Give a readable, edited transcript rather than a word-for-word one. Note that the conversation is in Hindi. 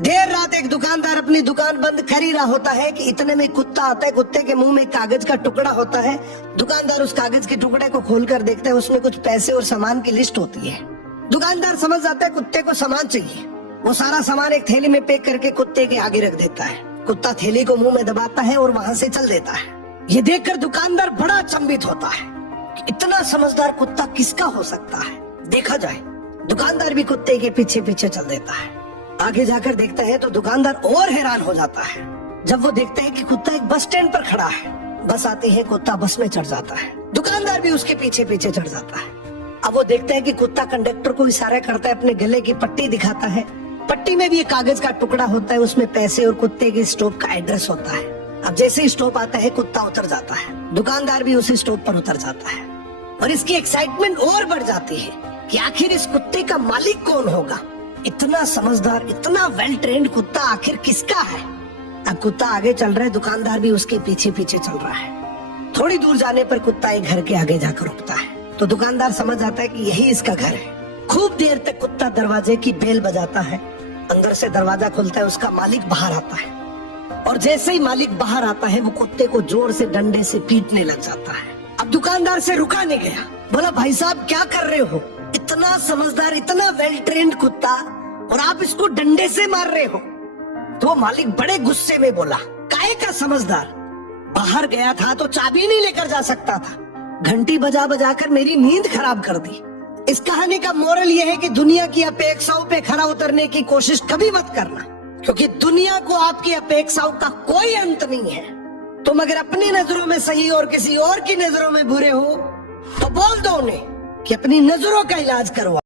देर रात एक दुकानदार अपनी दुकान बंद कर ही रहा होता है कि इतने में कुत्ता आता है। कुत्ते के मुंह में कागज का टुकड़ा होता है। दुकानदार उस कागज के टुकड़े को खोलकर देखता है, उसमें कुछ पैसे और सामान की लिस्ट होती है। दुकानदार समझ जाता है कुत्ते को सामान चाहिए। वो सारा सामान एक थैली में पैक करके कुत्ते के आगे रख देता है। कुत्ता थैली को मुंह में दबाता है और वहाँ से चल देता है। ये देखकर दुकानदार बड़ा अचंभित होता है कि इतना समझदार कुत्ता किसका हो सकता है। देखा जाए दुकानदार भी कुत्ते के पीछे पीछे चल देता है। आगे जाकर देखता है तो दुकानदार और हैरान हो जाता है जब वो देखता है कि कुत्ता एक बस स्टैंड पर खड़ा है। बस आती है, कुत्ता बस में चढ़ जाता है। दुकानदार भी उसके पीछे पीछे चढ़ जाता है। अब वो देखता है कि कुत्ता कंडक्टर को इशारा करता है, अपने गले की पट्टी दिखाता है। पट्टी में भी एक कागज का टुकड़ा होता है, उसमें पैसे और कुत्ते के स्टॉप का एड्रेस होता है। अब जैसे ही स्टॉप आता है कुत्ता उतर जाता है। दुकानदार भी उसी स्टॉप पर उतर जाता है और इसकी एक्साइटमेंट और बढ़ जाती है कि आखिर इस कुत्ते का मालिक कौन होगा। इतना समझदार, इतना वेल ट्रेंड कुत्ता आखिर किसका है। अब कुत्ता आगे चल रहा है, दुकानदार भी उसके पीछे पीछे चल रहा है। थोड़ी दूर जाने पर कुत्ता एक घर के आगे जाकर रुकता है तो दुकानदार समझ जाता है कि यही इसका घर है। खूब देर तक कुत्ता दरवाजे की बेल बजाता है। अंदर से दरवाजा खुलता है, उसका मालिक बाहर आता है और जैसे ही मालिक बाहर आता है वो कुत्ते को जोर से डंडे से पीटने लग जाता है। अब दुकानदार से रुका नहीं गया, बोला भाई साहब क्या कर रहे हो, इतना समझदार, इतना वेल ट्रेंड कुत्ता और आप इसको डंडे से मार रहे हो। तो मालिक बड़े गुस्से में बोला, काहे का समझदार, बाहर गया था तो चाबी नहीं लेकर जा सकता था, घंटी बजा बजा कर मेरी नींद खराब कर दी। इस कहानी का मोरल यह है कि दुनिया की अपेक्षाओं पे खरा उतरने की कोशिश कभी मत करना, क्योंकि दुनिया को आपकी अपेक्षाओं का कोई अंत नहीं है। तुम अगर अपनी नजरों में सही और किसी और की नजरों में बुरे हो तो बोल दो उन्हें कि अपनी नजरों का इलाज करवाओ।